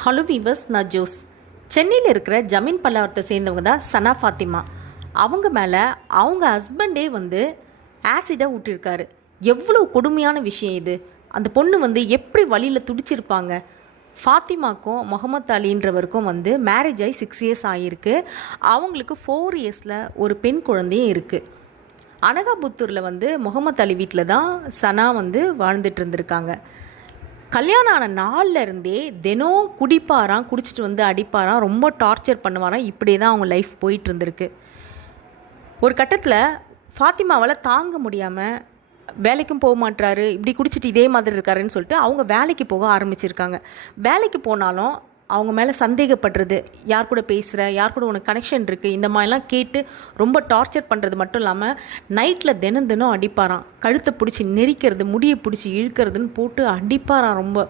Hello viewers, நான் Jose. சென்னையில் இருக்கிற ஜமீன் பல்லாவரத்தை சேர்ந்தவங்க தான் சனா ஃபாத்திமா. அவங்க மேலே அவங்க ஹஸ்பண்டே ஆசிடை ஊட்டியிருக்காரு. எவ்வளோ கொடுமையான விஷயம் இது. அந்த பொண்ணு எப்படி வழியில் துடிச்சிருப்பாங்க. ஃபாத்திமாக்கும் முகமது அலின்றவருக்கும் மேரேஜ் ஆகி 6 இயர்ஸ் ஆகியிருக்கு. அவங்களுக்கு 4 இயர்ஸில் ஒரு பெண் குழந்தையும் இருக்குது. அனகாபுத்தூரில் முகமது அலி வீட்டில் தான் சனா வாழ்ந்துட்டு இருந்திருக்காங்க. கல்யாணம் ஆன நாளில் இருந்தே தினம் குடிப்பாராம், குடிச்சிட்டு அடிப்பாராம், ரொம்ப டார்ச்சர் பண்ணுவாராம். இப்படியே தான் அவங்க லைஃப் போயிட்டு இருந்திருக்கு. ஒரு கட்டத்தில் ஃபாத்திமாவால் தாங்க முடியாமல் வேலைக்கும் போக மாட்டாரு, இப்படி குடிச்சிட்டு இதே மாதிரி இருக்காருன்னு சொல்லிட்டு அவங்க வேலைக்கு போக ஆரம்பிச்சிருக்காங்க. வேலைக்கு போனாலும் அவங்க மேலே சந்தேகப்படுறது, யார் கூட பேசுகிற, யார் கூட உனக்கு கனெக்ஷன் இருக்குது, இந்த மாதிரிலாம் கேட்டு ரொம்ப டார்ச்சர் பண்ணுறது மட்டும் இல்லாமல் நைட்டில் தினம் தினம் அடிப்பாராம். கழுத்தை பிடிச்சி நெரிக்கிறது, முடியை பிடிச்சி இழுக்கிறதுன்னு போட்டு அடிப்பாராம். ரொம்ப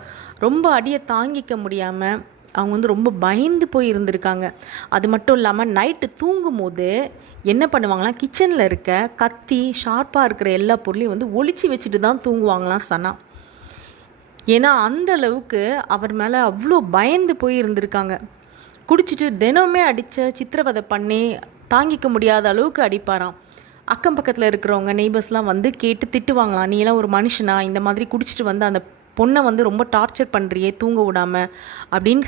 ரொம்ப அடியை தாங்கிக்க முடியாமல் அவங்க ரொம்ப பயந்து போய் இருந்திருக்காங்க. அது மட்டும் இல்லாமல் நைட்டு தூங்கும் போது என்ன பண்ணுவாங்களாம், கிச்சனில் இருக்க கத்தி ஷார்ப்பாக இருக்கிற எல்லா பொருளையும் ஒளிச்சு வச்சுட்டு தான் தூங்குவாங்களாம் சனா. ஏன்னா அந்த அளவுக்கு அவர் மேலே அவ்வளோ பயந்து போய் இருந்திருக்காங்க. குடிச்சிட்டு தினமே அடித்த சித்திரவதை பண்ணி தாங்கிக்க முடியாத அளவுக்கு அடிப்பாராம். அக்கம் பக்கத்தில் இருக்கிறவங்க நெய்பர்ஸ்லாம் கேட்டு திட்டுவாங்களாம், நீ எல்லாம் ஒரு மனுஷனா, இந்த மாதிரி குடிச்சிட்டு அந்த பொண்ணை ரொம்ப டார்ச்சர் பண்ணுறியே தூங்க விடாமல் அப்படின்னு